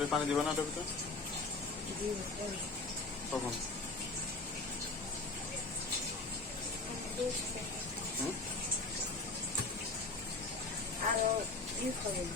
আসলে পানি দিবা না ওটার ভিতরে? কখন? আরো ই করবেন।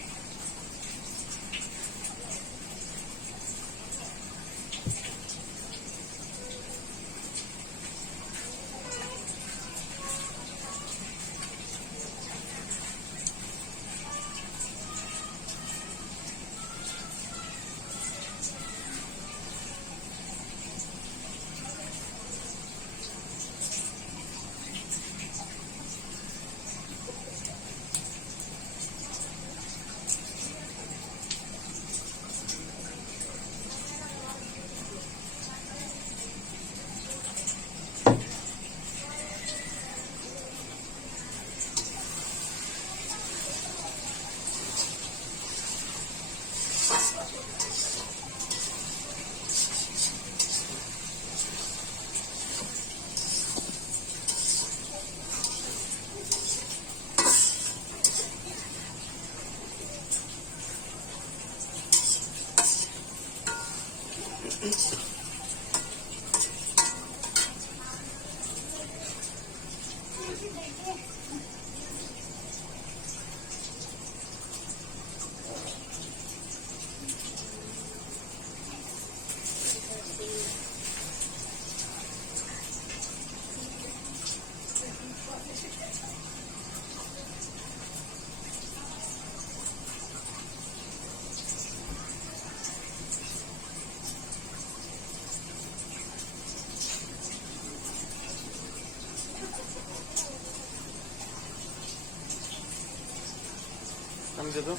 আমি দিয়ে দাও।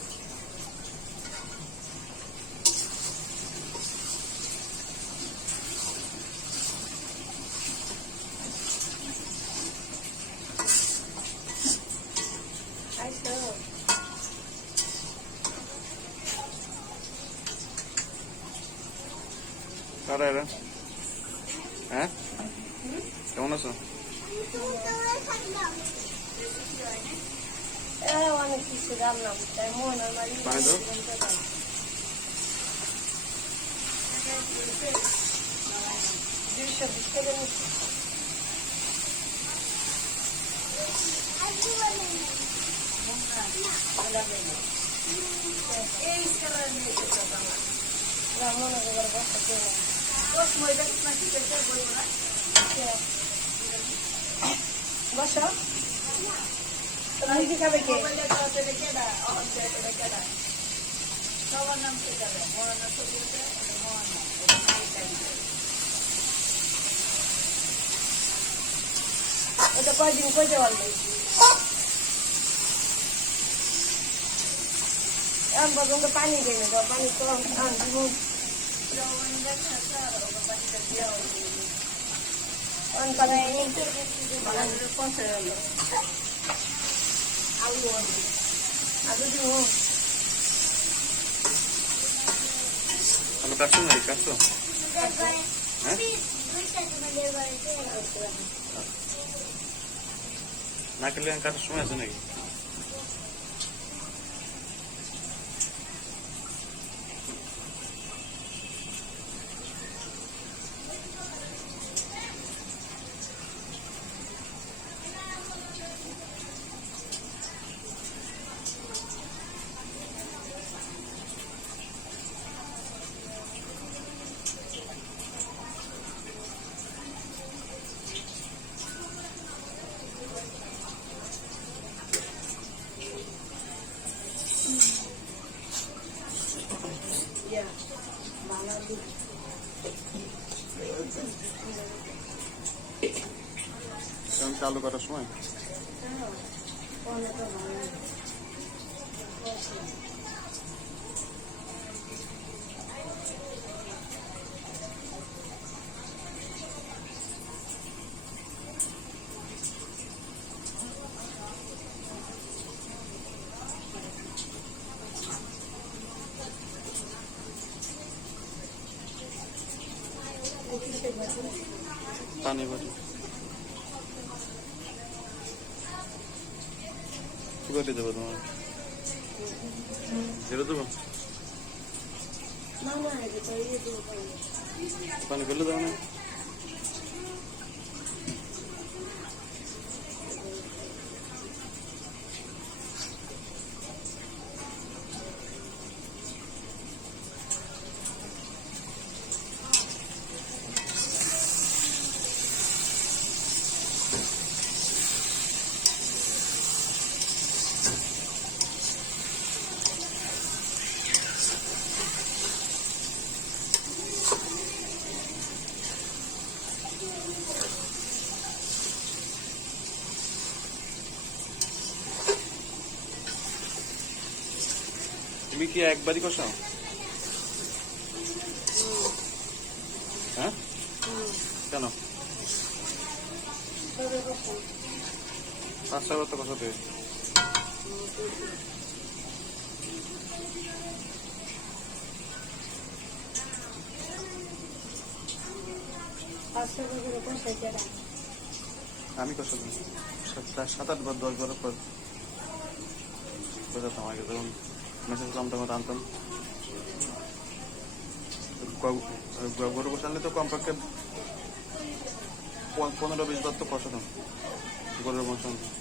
কারা এরা? হ্যাঁ, কেমন আছো? অনেক কিছু রান্নাম তাই মন আমার পানি দাও। 220 টাকা নিচ্ছি। মনে করার বসা করে বসো মুরগি খাবে কে? ওটা কয়দিন কইতে পারবে? এখন পানি দেয় না, পানি কম দিব। আলু আলু দিব। আলু কাটছো নাকি? কাটছো? হ্যাঁ, না কাটলে কাটার সময় আছে নাকি? আলু কাটার সময় পানি বাটি কি বাটি দেবো তোমার? ছেড়ে দেবো? না না এটা ইয়ে দিয়ে পানি পানি ফেলে দাও না। তুমি কি একবারই কষাও? হ্যাঁ, কেন? তবে কখন 5-6 বার তো কষাতে হয়। পাঁচশো করে কষাই কেনা আমি কষাতাম 7-8 বার 10 বার পর কষাতাম আগে, যখন মেসেজ কমটা মতো আনতাম। গরু গোশ আনলে তো কমপক্ষে 15-20 বার তো কষাতাম গরুর মাংস আনতাম।